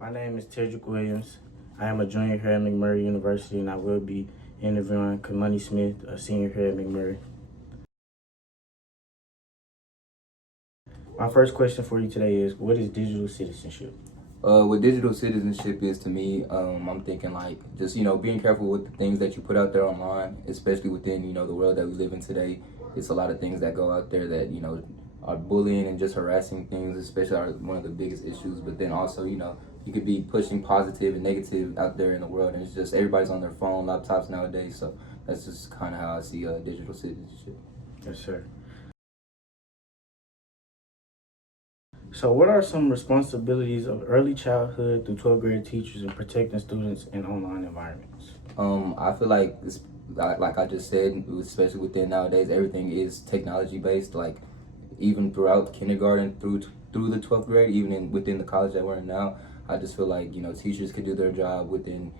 My name is Tedrick Williams. I am a junior here at McMurray University, and I will be interviewing Kamani Smith, a senior here at McMurray. My first question for you today is, what is digital citizenship? What digital citizenship is to me, I'm thinking like just, being careful with the things that you put out there online, especially within, the world that we live in today. It's a lot of things that go out there that, are bullying and just harassing things, especially are one of the biggest issues. But then also, you could be pushing positive and negative out there in the world. And it's just everybody's on their phone, laptops nowadays. So that's just kind of how I see digital citizenship. Yes, sir. So what are some responsibilities of early childhood through 12th grade teachers in protecting students in online environments? I feel like it's like I just said, especially within nowadays, everything is technology based. Like even throughout kindergarten through the 12th grade, even within the college that we're in now, I just feel like teachers could do their job within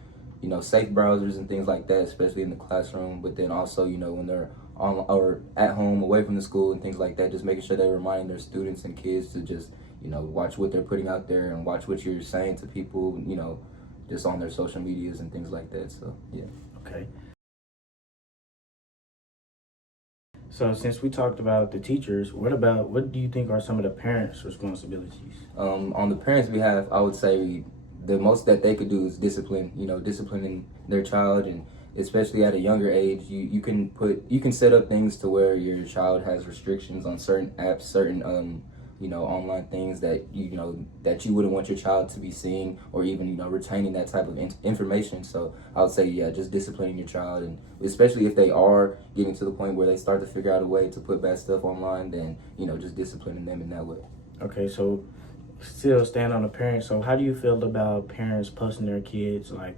safe browsers and things like that, especially in the classroom. But then also when they're on or at home away from the school and things like that, just making sure they're reminding their students and kids to just watch what they're putting out there and watch what you're saying to people, just on their social medias and things like that. So yeah. Okay. So since we talked about the teachers, what do you think are some of the parents' responsibilities? On the parents' behalf, I would say the most that they could do is discipline. Disciplining their child, and especially at a younger age, you can set up things to where your child has restrictions on certain apps, certain online things that that you wouldn't want your child to be seeing, or even retaining that type of information. So I would say, yeah, just disciplining your child, and especially if they are getting to the point where they start to figure out a way to put bad stuff online, then just disciplining them in that way. Okay, so still stand on the parents. So how do you feel about parents posting their kids like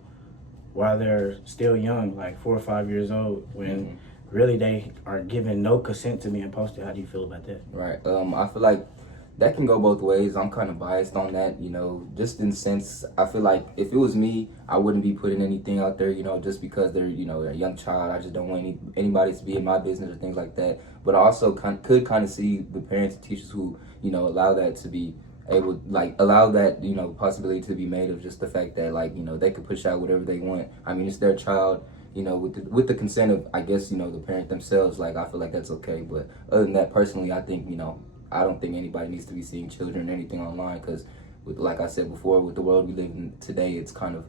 while they're still young, like 4 or 5 years old, when really they are given no consent to being posted? How do you feel about that? Right. I feel like that can go both ways. I'm kind of biased on that, just in the sense, I feel like if it was me, I wouldn't be putting anything out there, just because they're, a young child. I just don't want anybody to be in my business or things like that. But I also could kind of see the parents and teachers who, allow that to be allow that, possibility to be made of just the fact that, they could push out whatever they want. I mean, it's their child. With the consent of, I guess, the parent themselves, I feel like that's okay. But other than that, personally, I think, I don't think anybody needs to be seeing children or anything online, because, like I said before, with the world we live in today, it's kind of,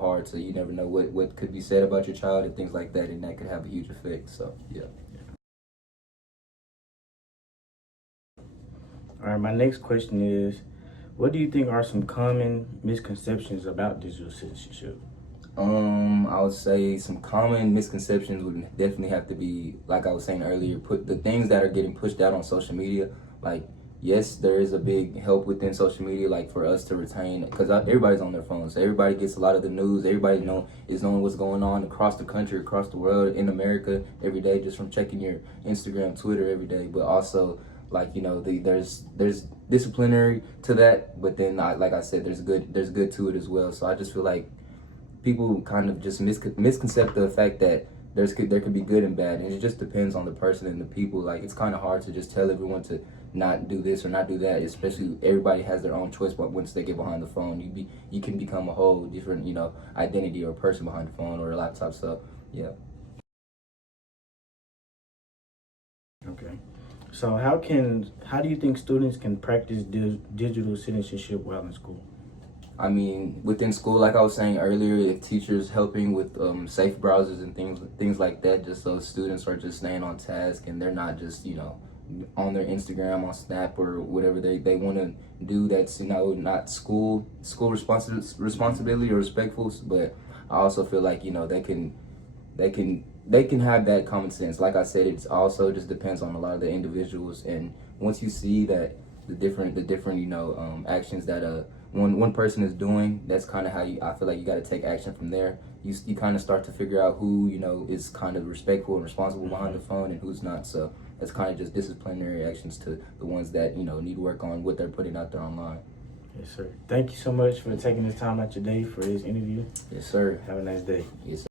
hard. So you never know what could be said about your child and things like that, and that could have a huge effect. So, yeah. All right, my next question is, what do you think are some common misconceptions about digital citizenship? I would say some common misconceptions would definitely have to be, like I was saying earlier, put the things that are getting pushed out on social media. Like, yes, there is a big help within social media, like for us to retain, because everybody's on their phones. So everybody gets a lot of the news. Everybody is knowing what's going on across the country, across the world, in America every day, just from checking your Instagram, Twitter every day. But also, there's disciplinary to that, but then like I said, there's good to it as well. So I just feel like people kind of just misconcept the fact that there could be good and bad, and it just depends on the person and the people. Like, it's kind of hard to just tell everyone to not do this or not do that, especially everybody has their own choice. But once they get behind the phone, you can become a whole different identity or person behind the phone or a laptop. So yeah. Okay. So how do you think students can practice digital citizenship while in school? I mean, within school, like I was saying earlier, if teachers helping with safe browsers and things like that, just so students are just staying on task and they're not just on their Instagram, on Snap, or whatever they want to do that's not school responsibility or respectful. But I also feel like they can have that common sense. Like I said, it's also just depends on a lot of the individuals. And once you see that the different actions that one person is doing, that's kind of how I feel like you got to take action from there. You kind of start to figure out who is kind of respectful and responsible behind the phone and who's not. So that's kind of just disciplinary actions to the ones that need work on what they're putting out there online. Yes, sir. Thank you so much for taking this time out your day for this interview. Yes, sir. Have a nice day. Yes, sir.